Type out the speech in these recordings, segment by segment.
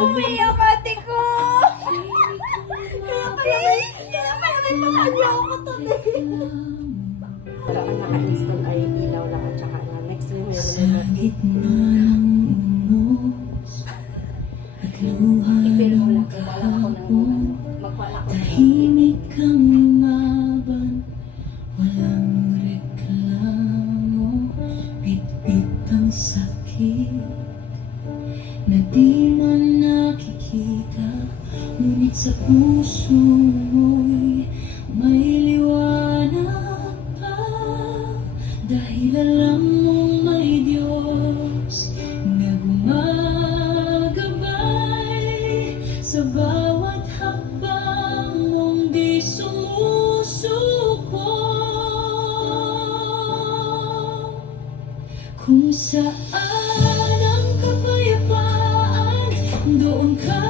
Umiyak ate ko! Kaya pala may pakanya ako today. Pero ang naka-install ay ilaw lang at saka na next week Sa meron na gitna ng unos at luha I-feel mo ng lang kung wala ako ng kahapon. magwala ko ng Tahimik kang lumaban, walang reklamo. Bit-bit ang sakit na di man nakikita, ngunit sa puso mo'y may liwanag pa. Dahil alam mong may Diyos na gumagabay sa bawat hakbang mong di sumusuko. Kung saan ang kapayapaan, doon ka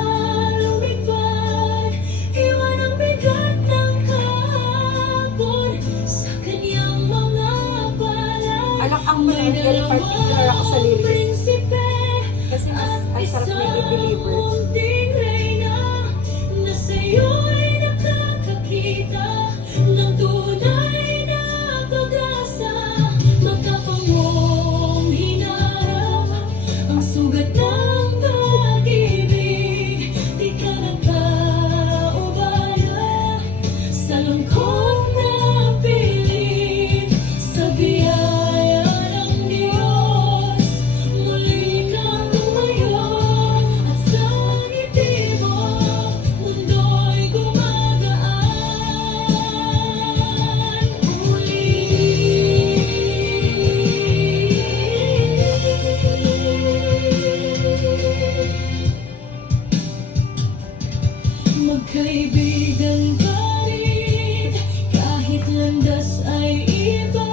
lumipad. Iwan ang bigat ng kahapon sa kanyang mga palad. Anak, ang very particular ako sa lyrics. Prinsipe Kasi mas ang sarap na i-deliver. munting reyna na sa'yo'y nakakakita ng tunay na pag-asa. Matapang mong hinarap ang sugat ng pag-ibig. Di ka nagpaubaya sa lungkot na pilit. Sa biyaya ng Diyos, muli kang tumayo. At sa ngiti mo, mundo'y gumagaan uli. Magkaibigan pa rin, kahit landas ay iba.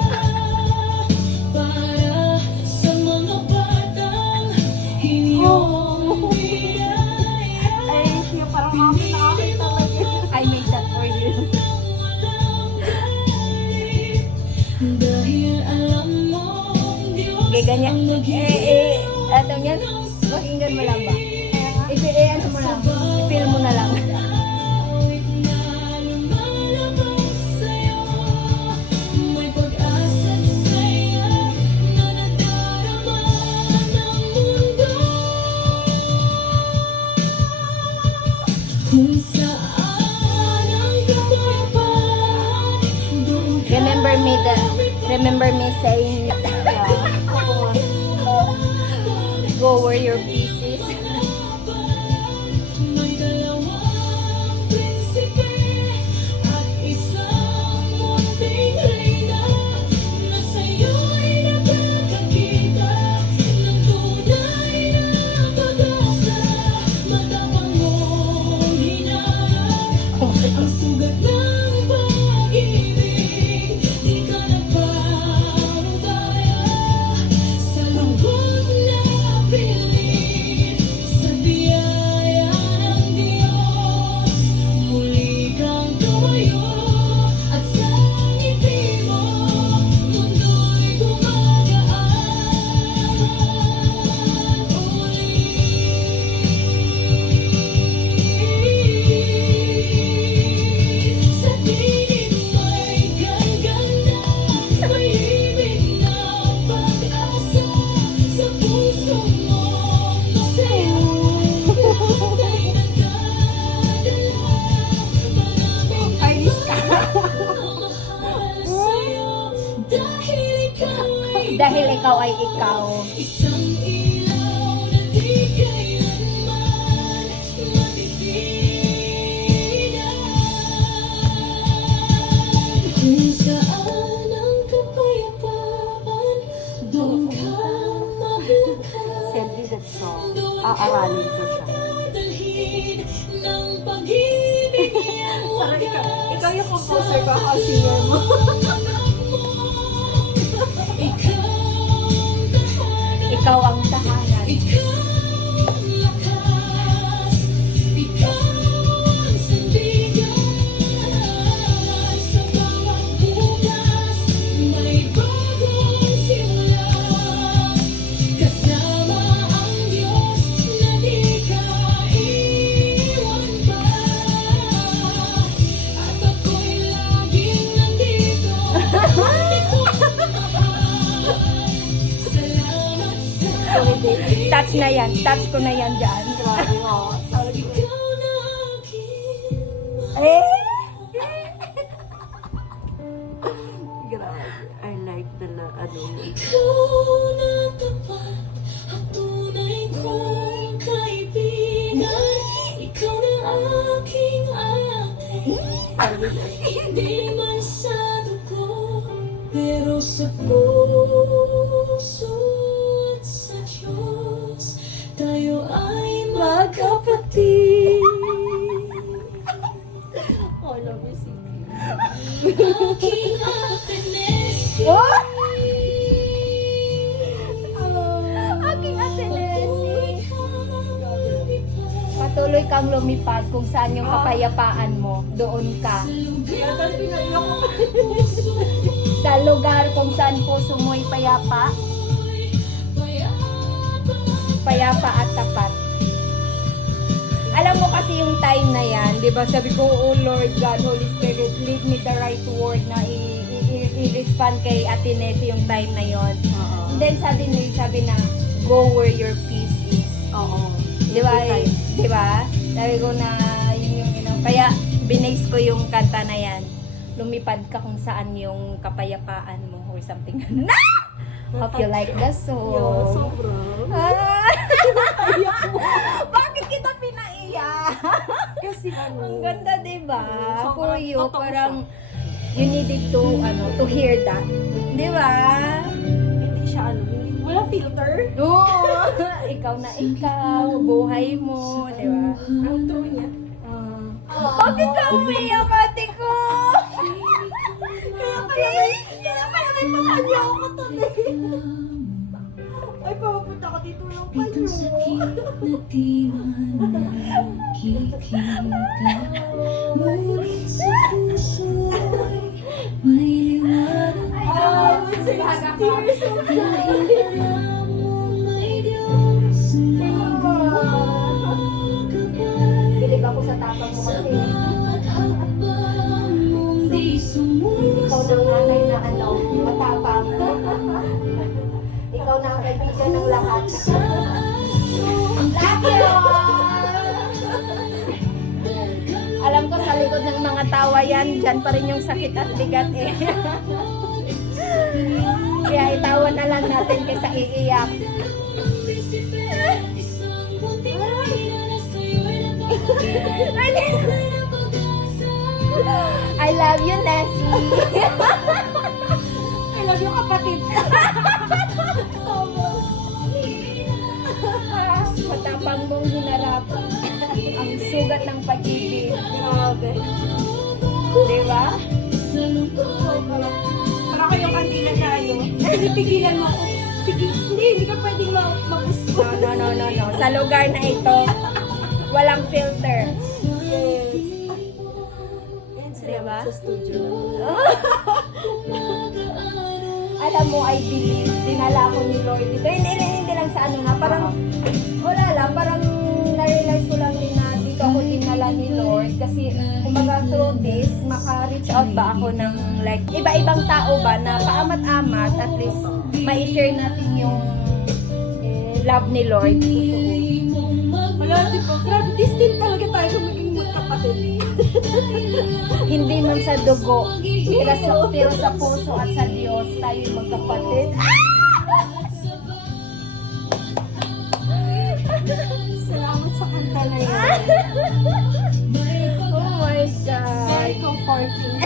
Para sa mga batang inyong biyaya, Ay, siya parang mami nakakita talaga. I made that for you. dahil alam mong Diyos Okay, ganyan. ang Atong yan. Pakinggan mo lang ba? Ano mo lang. I-feel mo na lang. awit na lumalabas sa'yo. May pag-asa't saya na nadarama ng mundo. Kung saan ang kapayapaan, doon ka Remember me saying go where your peace is. may dalawang prinsipe at isang munting reyna na sa'yo'y nakakakita ng tunay na pag-asa. Matapang mong hinarap ang sugat ng pag-ibig. Di ka nagpaubaya sa lungkot na pilit. Sa biyaya ng Diyos, muli kang tumayo. At sa ngiti mo, mundo'y gumagaan uli. Sa tinig may gaganda, may ibig na pag-asa. Sa puso mo masaya, lahat ay nagdadala. Maraming Ayos ka. nagmamahal sa'yo, Dahil ikaw ay ikaw. isang ilaw na di kailanman matitinan. Kung saan ang kapayapaan, doon ka maglakad. Send me that song. Doon Aaralin ko siya. dalhin ng pag-ibig ang Parang ikaw wagas. yung composer ko, ako singer mo. Ikaw ang tahanan. Ikaw ang lakas, ikaw ang sandigan. Sa bawat bukas, may bagong simula. Kasama ang Diyos na di ka touch na yan. Touch ko na yan dyan. Grabe mo. Sabi ko, ikaw na aking Eh! grabe. I like the, ikaw na tapat at tunay kong kaibigan. Ikaw na aking ate. Hindi man sa dugo, pero sa puso at sa Diyos, tayo ay magkapatid. oh, love you, Cindy. Aking ate Nessie. Oh! Aking ate Nessie. Patuloy kang lumipad kung saan yung kapayapaan mo. Doon ka. Yata pinaiyak ko. Sa lugar kung saan puso mo'y payapa. Payapa at tapat. Alam mo kasi yung time na yan, di ba? Sabi ko, oh Lord God, Holy Spirit, lead me the right word na i-respond kay Ate Nessie yung time na yon. Oo. And then suddenly, sabi na, go where your peace is. Oo. Di ba? Every time. Di ba? Sabi ko na, yun yung, kaya binase ko yung kanta na yan. Lumipad ka kung saan yung kapayapaan mo or something. Na! Hope you like the Yo, song. sobra. Ah! Bakit kita pinaiyak? Kasi ano. Ang ganda, di ba? Sobrang For you, totoo parang you needed to hear that. Di ba? Hindi siya wala filter. Oo. Ikaw na ikaw, buhay mo, di ba? Ang true niya. Bakit ka umiyak, ate ko? Kaya pala may pakanya ako katabi. Ay, papapunta ko dito lang Itong sakit na di man nakikita, ngunit sa puso'y may liwanag. Ay, may 6 tears of Dahil alam mo may Diyos na gumagabay. Bilib ako sa tapang mo Sa kasi. bawat hakbang mong di Ikaw ng nanay na ano, sumusunod. matapang. Ikaw na ang kaibigan ng lahat. Love you! Alam ko sa likod ng mga tawa yan, dyan pa rin yung sakit at bigat eh. Kaya itawa na lang natin kaysa iiyak. I love you, Nessie. I love you, kapatid. Matapang mong hinarap ang sugat ng pag-ibig. Grabe. Di ba? Parang kayong kanina na pinipigilan mo ako. Sige, hindi ka pwedeng mag-uspo. No. Sa lugar na ito, walang filter. Yes. Yan sila Diba? sa studio. Alam mo, I believe, dinala ako ni Lord dito. Hindi lang sa ano nga, parang, wala lang, parang na-realize ko lang din na dito ako dinala ni Lord. Kasi, kumbaga through this, maka-reach out ba ako ng like, iba-ibang tao ba na paamat-amat, at least, ma-share natin yung love ni Lord. Wala, di ba? Grabe, distant talaga tayo maging magkapatid. Hindi man sa dugo, pero sa puso at sa Diyos, tayo magkapatid. Salamat sa kanta na yan. Oh my God. Very comforting.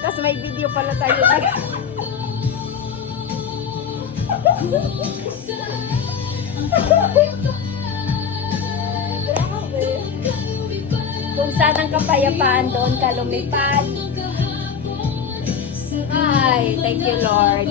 Tapos may video pala tayo. Kung saan ang kapayapaan, doon ka lumipad. Ay, thank you Lord.